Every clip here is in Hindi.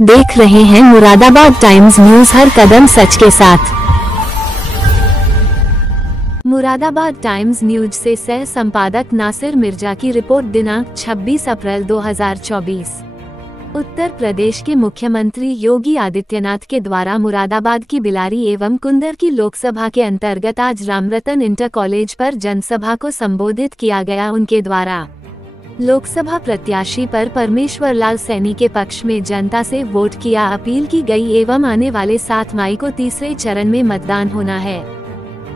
आप देख रहे हैं मुरादाबाद टाइम्स न्यूज, हर कदम सच के साथ। मुरादाबाद टाइम्स न्यूज से सह संपादक नासिर मिर्जा की रिपोर्ट। दिनांक 26 अप्रैल 2024। उत्तर प्रदेश के मुख्यमंत्री योगी आदित्यनाथ के द्वारा मुरादाबाद की बिलारी एवं कुंदर की लोकसभा के अंतर्गत आज रामरतन इंटर कॉलेज पर जनसभा को संबोधित किया गया। उनके द्वारा लोकसभा प्रत्याशी पर परमेश्वर लाल सैनी के पक्ष में जनता से वोट किया अपील की गई एवं आने वाले 7 मई को तीसरे चरण में मतदान होना है,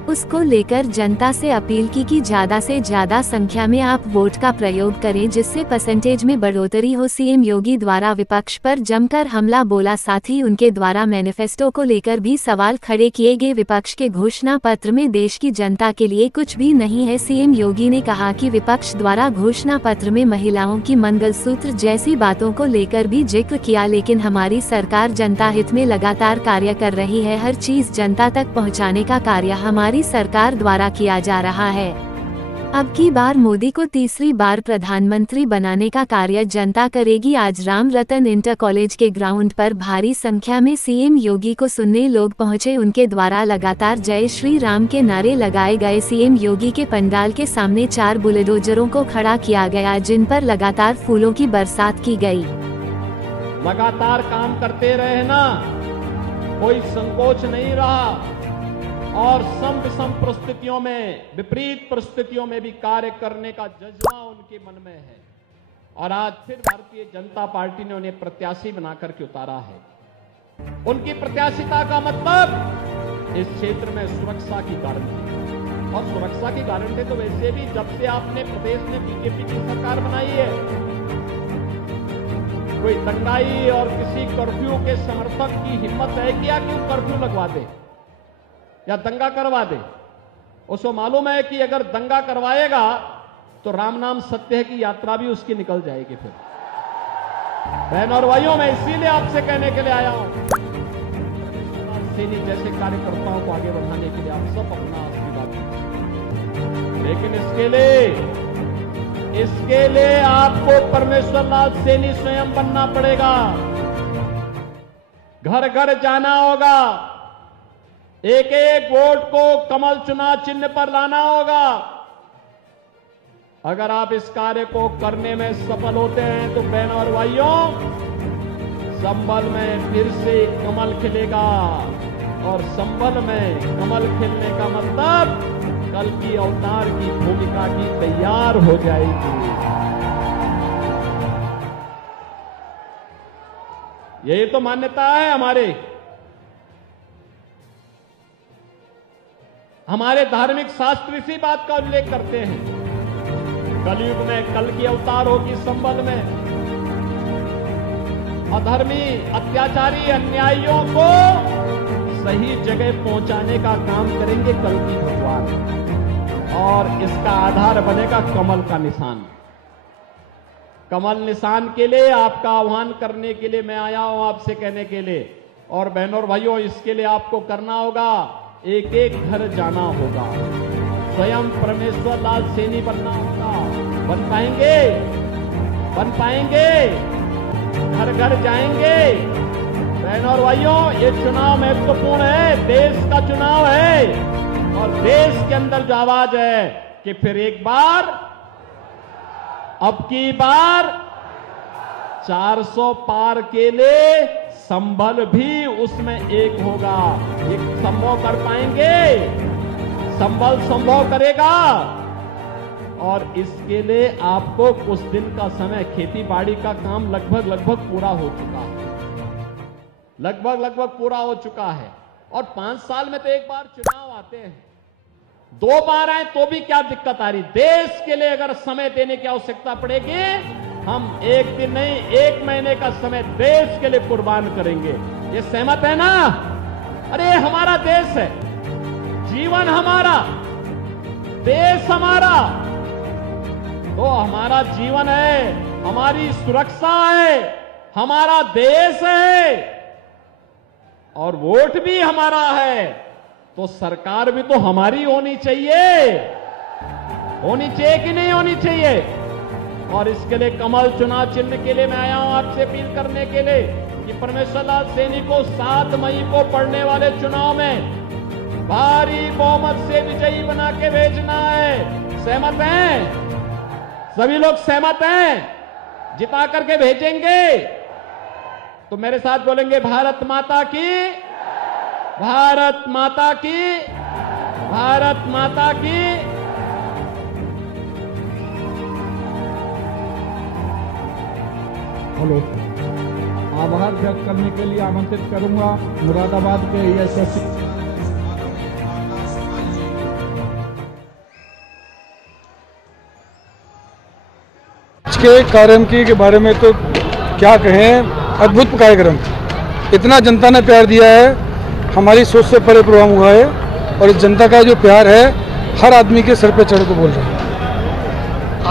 उसको लेकर जनता से अपील की कि ज्यादा से ज्यादा संख्या में आप वोट का प्रयोग करें, जिससे परसेंटेज में बढ़ोतरी हो। सीएम योगी द्वारा विपक्ष पर जमकर हमला बोला। साथ ही उनके द्वारा मैनिफेस्टो को लेकर भी सवाल खड़े किए गए। विपक्ष के घोषणा पत्र में देश की जनता के लिए कुछ भी नहीं है। सीएम योगी ने कहा कि विपक्ष द्वारा घोषणा पत्र में महिलाओं की मंगलसूत्र जैसी बातों को लेकर भी जिक्र किया, लेकिन हमारी सरकार जनता हित में लगातार कार्य कर रही है। हर चीज जनता तक पहुँचाने का कार्य हमारी सरकार द्वारा किया जा रहा है। अब की बार मोदी को तीसरी बार प्रधानमंत्री बनाने का कार्य जनता करेगी। आज राम रतन इंटर कॉलेज के ग्राउंड पर भारी संख्या में सीएम योगी को सुनने लोग पहुंचे। उनके द्वारा लगातार जय श्री राम के नारे लगाए गए। सीएम योगी के पंडाल के सामने 4 बुलडोजरों को खड़ा किया गया, जिन पर लगातार फूलों की बरसात की गई। लगातार काम करते रहे ना, कोई संकोच नहीं रहा और सम विषम परिस्थितियों में, विपरीत परिस्थितियों में भी कार्य करने का जज्बा उनके मन में है। और आज फिर भारतीय जनता पार्टी ने उन्हें प्रत्याशी बनाकर के उतारा है। उनकी प्रत्याशिता का मतलब इस क्षेत्र में सुरक्षा की गारंटी, और सुरक्षा की गारंटी तो वैसे भी जब से आपने प्रदेश में बीजेपी की सरकार बनाई है, कोई दंगाई और किसी कर्फ्यू के समर्थक की हिम्मत है क्या कि वो कर्फ्यू लगवा दे या दंगा करवा दे। उसको मालूम है कि अगर दंगा करवाएगा तो राम नाम सत्य है की यात्रा भी उसकी निकल जाएगी। फिर बहन और भाइयों, मैं इसीलिए आपसे कहने के लिए आया हूं, सैनी जैसे कार्यकर्ताओं को आगे बढ़ाने के लिए आप सब अपना आशीर्वाद दीजिए। लेकिन इसके लिए आपको परमेश्वर लाल सैनी स्वयं बनना पड़ेगा। घर घर जाना होगा, एक एक वोट को कमल चुनाव चिन्ह पर लाना होगा। अगर आप इस कार्य को करने में सफल होते हैं तो बहन और भाइयों, संभल में फिर से कमल खिलेगा। और संभल में कमल खिलने का मतलब कल की अवतार की भूमिका की तैयार हो जाएगी। यही तो मान्यता है हमारे धार्मिक शास्त्र इसी बात का उल्लेख करते हैं। कलयुग में कल की अवतार होगी संभल में। अधर्मी, अत्याचारी, अन्यायियों को सही जगह पहुंचाने का काम करेंगे कल की भगवान, और इसका आधार बनेगा कमल का निशान। कमल निशान के लिए आपका आह्वान करने के लिए मैं आया हूं, आपसे कहने के लिए। और बहनों और भाइयों, इसके लिए आपको करना होगा, एक एक घर जाना होगा, स्वयं परमेश्वर लाल सैनी बनना होगा। बन पाएंगे, घर घर जाएंगे। बहनों और भाइयों, ये चुनाव महत्वपूर्ण है, देश का चुनाव है, और देश के अंदर जो आवाज है कि फिर एक बार, अब की बार 400 पार के लिए संभल भी उसमें एक होगा। ये संभव कर पाएंगे, संभल संभव करेगा। और इसके लिए आपको कुछ दिन का समय, खेती बाड़ी का काम लगभग पूरा हो चुका है, लगभग पूरा हो चुका है। और 5 साल में तो एक बार चुनाव आते हैं, 2 बार आए तो भी क्या दिक्कत आ रही। देश के लिए अगर समय देने की आवश्यकता पड़ेगी, हम 1 दिन नहीं 1 महीने का समय देश के लिए कुर्बान करेंगे। ये सहमत है ना? अरे हमारा देश है, जीवन हमारा, देश हमारा, तो हमारा जीवन है, हमारी सुरक्षा है, हमारा देश है, और वोट भी हमारा है, तो सरकार भी तो हमारी होनी चाहिए कि नहीं होनी चाहिए। और इसके लिए कमल चुनाव चिन्ह के लिए मैं आया हूं आपसे अपील करने के लिए। कि परमेश्वर लाल सैनी को 7 मई को पड़ने वाले चुनाव में भारी बहुमत से विजयी बना के भेजना है। सहमत हैं? सभी लोग सहमत हैं? जिता करके भेजेंगे? तो मेरे साथ बोलेंगे भारत माता की, भारत माता की, भारत माता की। हेलो, आभार व्यक्त करने के लिए आमंत्रित करूंगा मुरादाबाद के एएसएससी के कार्यक्रम के बारे में तो क्या कहें, अद्भुत कार्यक्रम। इतना जनता ने प्यार दिया है, हमारी सोच से परे प्रोग्राम हुआ है और इस जनता का जो प्यार है हर आदमी के सर पे चढ़ के बोल रहे हैं।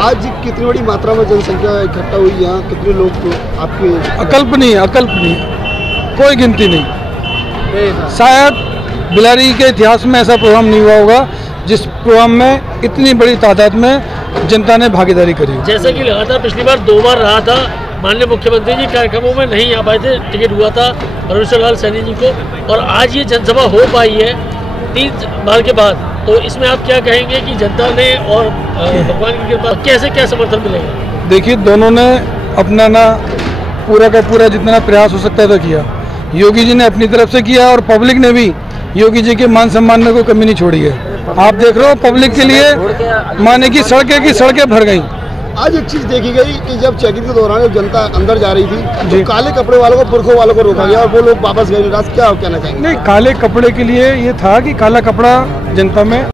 आज कितनी बड़ी मात्रा में जनसंख्या इकट्ठा हुई यहाँ, कितने लोग आपके? अकल्पनीय, कोई गिनती नहीं। शायद बिलारी के इतिहास में ऐसा प्रोग्राम नहीं हुआ होगा जिस प्रोग्राम में इतनी बड़ी तादाद में जनता ने भागीदारी करी। जैसे कि लगातार पिछली बार 2 बार रहा था, माननीय मुख्यमंत्री जी कार्यक्रमों में नहीं आ पाए थे, टिकट हुआ था परमेश्वर लाल सैनी जी को, और आज ये जनसभा हो पाई है 3 बार के बाद। तो इसमें आप क्या कहेंगे कि जनता ने और भगवान की कृपा कैसे क्या समर्थन मिलेगा? देखिए, दोनों ने अपना ना पूरा का पूरा जितना प्रयास हो सकता था किया। योगी जी ने अपनी तरफ से किया और पब्लिक ने भी योगी जी के मान सम्मान में कोई कमी नहीं छोड़ी है। आप देख रहे हो पब्लिक के लिए माने की सड़कें भर गई। आज एक चीज देखी गई कि जब चेकिंग के दौरान जनता अंदर जा रही थी तो काले कपड़े वालों को, पुरखों वालों को रोका गया और वो लोग वापस गए। क्या कहना चाहेंगे? नहीं, काले कपड़े के लिए ये था कि काला कपड़ा जनता में